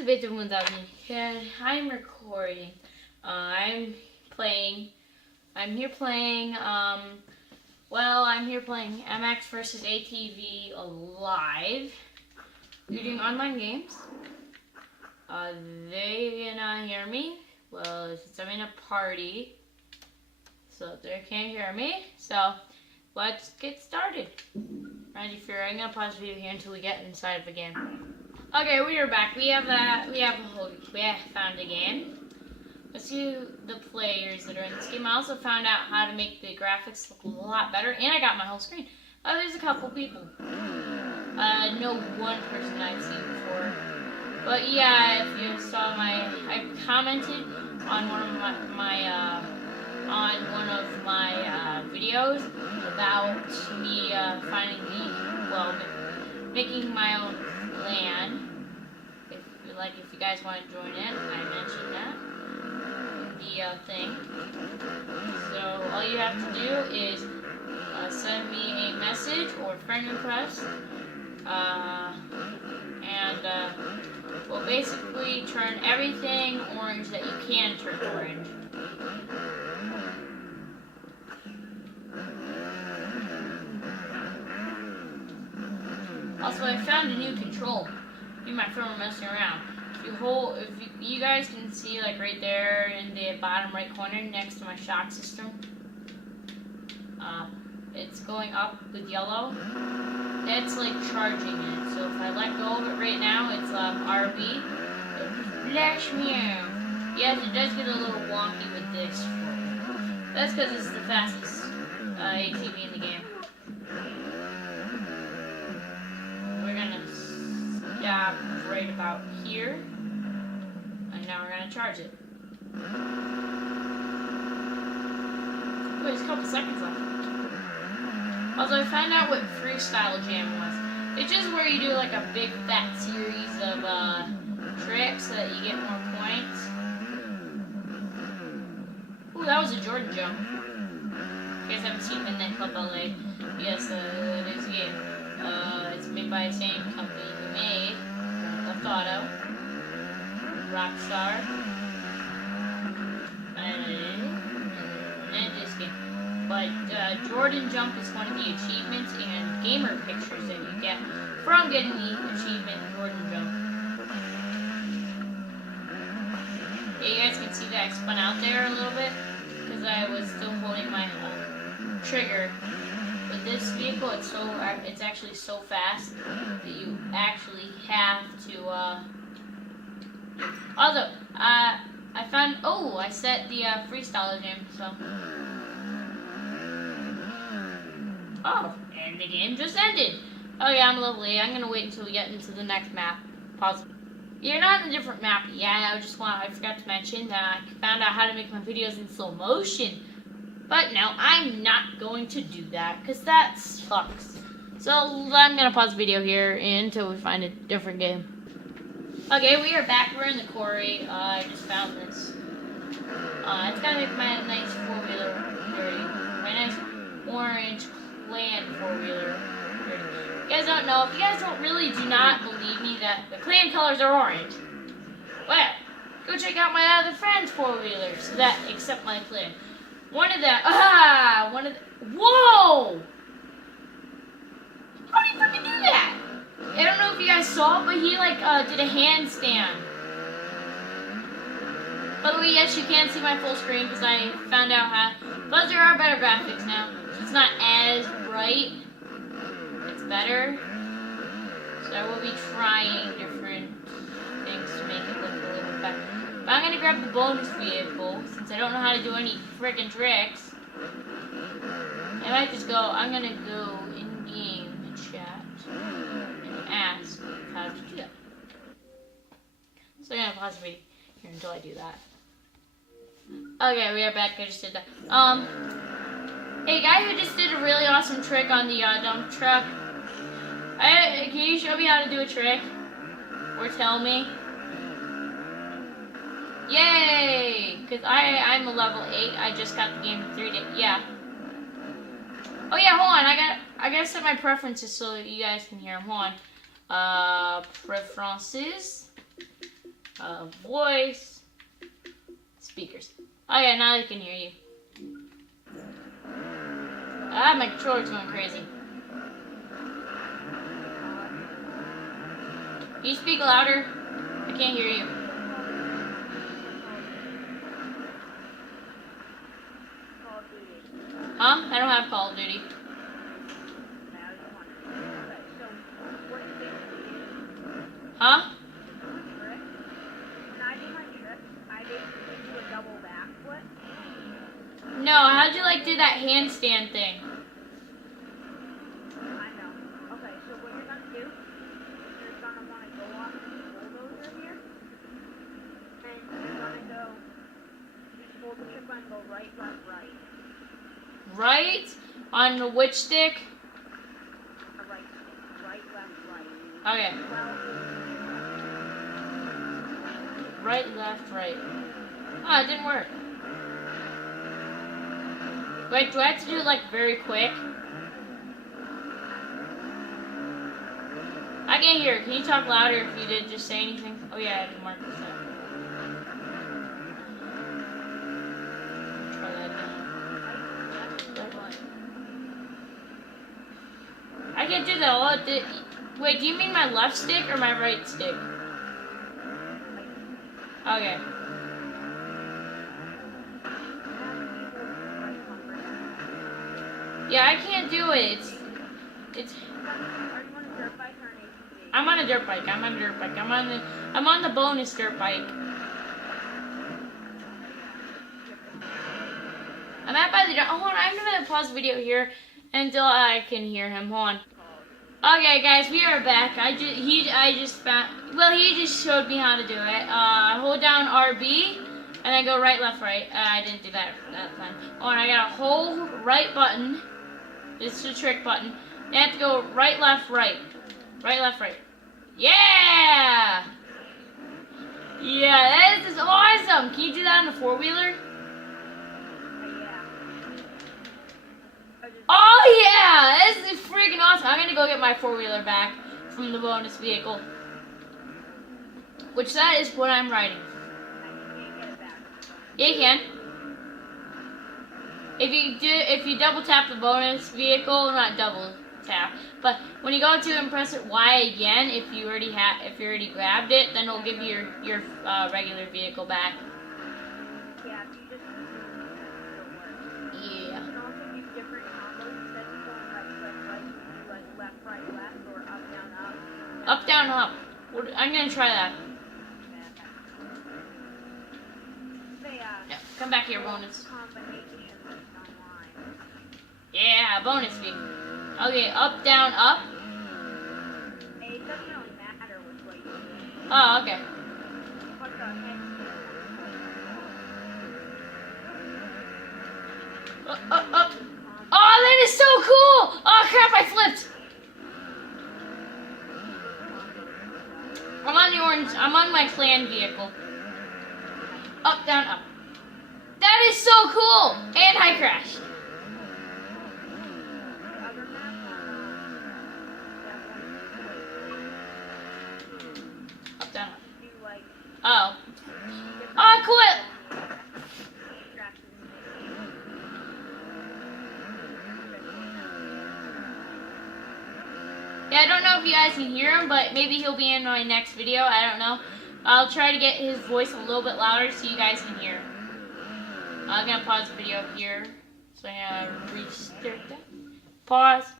is Beethoven without me. And I'm recording. I'm here playing, I'm here playing MX versus ATV Live. We're doing online games. They cannot hear me. Well, since I'm in a party, so they can't hear me. So, let's get started. I'm gonna pause the video here until we get inside of a game. Okay, we are back. We have found a game. Let's see the players that are in this game. I also found out how to make the graphics look a lot better, and I got my whole screen. There's a couple people. No one person I've seen before. But yeah, if you saw I commented on one of my videos about me making my own LAN. If you guys want to join it, I mentioned that the thing. So all you have to do is send me a message or friend request, and we'll basically turn everything orange that you can turn orange. Also, I found a new control. You might feel messing around. You guys can see right there in the bottom right corner next to my shock system. It's going up with yellow. That's charging it. So if I let go of it right now, it's RB. Flash meow. Yes, it does get a little wonky with this. That's because it's the fastest ATV in the game. We're gonna stop right about here, and now we're gonna charge it. Wait, there's a couple seconds left. Also, I found out what Freestyle Jam was. It's just where you do a big fat series of tricks so that you get more points. Ooh, that was a Jordan jump. You guys haven't seen Midnight Club LA? Yes, it is a game. It's made by the same company who made Grand Theft Auto, Rockstar, and this game. But Jordan Jump is one of the achievements and gamer pictures that you get from getting the achievement Jordan Jump. Yeah, you guys can see that I spun out there a little bit because I was still holding my trigger. With this vehicle, it's actually so fast that you actually have to. Also, I set the Freestyle Jam, so. Oh, and the game just ended. Oh yeah, I'm lovely. I'm gonna wait until we get into the next map. Pause. You're not in a different map. Yeah, I forgot to mention that I found out how to make my videos in slow motion. But no, I'm not going to do that because that sucks. So I'm gonna pause the video here until we find a different game. Okay, we are back. We're in the quarry. I just found this. It's gonna make my nice four-wheeler dirty. My nice orange clan four-wheeler dirty. If you guys don't know, if you guys do not believe me that the clan colors are orange, well, go check out my other friends' four-wheelers except my clan. Whoa! How did you freaking do that? I don't know if you guys saw it, but he did a handstand. By the way, yes, you can see my full screen because I found out how. But there are better graphics now. It's not as bright. It's better. So I will be trying different things to make it look a little bit better. But I'm gonna grab the bonus vehicle since I don't know how to do any freaking tricks. I'm gonna go in game chat and ask how to do that. So I'm gonna pause the video here until I do that. Okay, we are back. I just did that. Hey guy who just did a really awesome trick on the dump truck. Can you show me how to do a trick? Or tell me? Yay! Because I'm a level 8. I just got the game in 3 days. Yeah. Oh yeah, hold on. I gotta set my preferences so you guys can hear them. Hold on. Preferences. Voice. Speakers. Okay, now I can hear you. Ah, my controller's going crazy. Can you speak louder? I can't hear you. Huh? I don't have Call of Duty. Huh? No, how'd you like do that handstand thing? I know. Okay, so what you're gonna do, you're gonna wanna go on the bulldozer here, and you're gonna go, just hold the trip and go right, left, right. Right? On the which stick? Right, right, left, right. Okay. Right, left, right. Oh, it didn't work. Wait, do I have to do it like very quick? I can't hear. Can you talk louder if you did just say anything? Oh yeah, I didn't mark this up. Try that again. I can't do that. Wait, do you mean my left stick or my right stick? Okay. Yeah, I can't do it. It's. I'm on a dirt bike. I'm on the bonus dirt bike. I'm at by the. Hold on, I'm gonna pause the video here until I can hear him. Hold on. Okay, guys, we are back. He just showed me how to do it. Hold down RB and then go right, left, right. I didn't do that time. Hold on, I got a whole right button. It's the trick button. You have to go right, left, right. Right, left, right. Yeah! Yeah, this is awesome! Can you do that on a four-wheeler? Oh yeah! This is freaking awesome. I'm gonna go get my four-wheeler back from the bonus vehicle. Which that is what I'm riding. Yeah, you can. If you double tap the bonus vehicle, not double tap, but when you go to and press it Y again, if you already grabbed it, then it'll give you your regular vehicle back. Yeah. Yeah. You can also use different combos instead of going like left, right, left, or up, down, up. Up, down, up. I'm gonna try that. Yeah, come back here, bonus. Yeah, bonus vehicle. Okay, up, down, up. It doesn't really matter which way you do. Oh, okay. Oh, that is so cool! Oh crap, I flipped! I'm on the orange, I'm on my clan vehicle. Up, down, up. That is so cool! And I crashed. Up, down, up. Oh. Oh, I quit! Yeah, I don't know if you guys can hear him, but maybe he'll be in my next video. I don't know. I'll try to get his voice a little bit louder so you guys can hear. I'm going to pause the video here. So I'm going to restart that. Pause.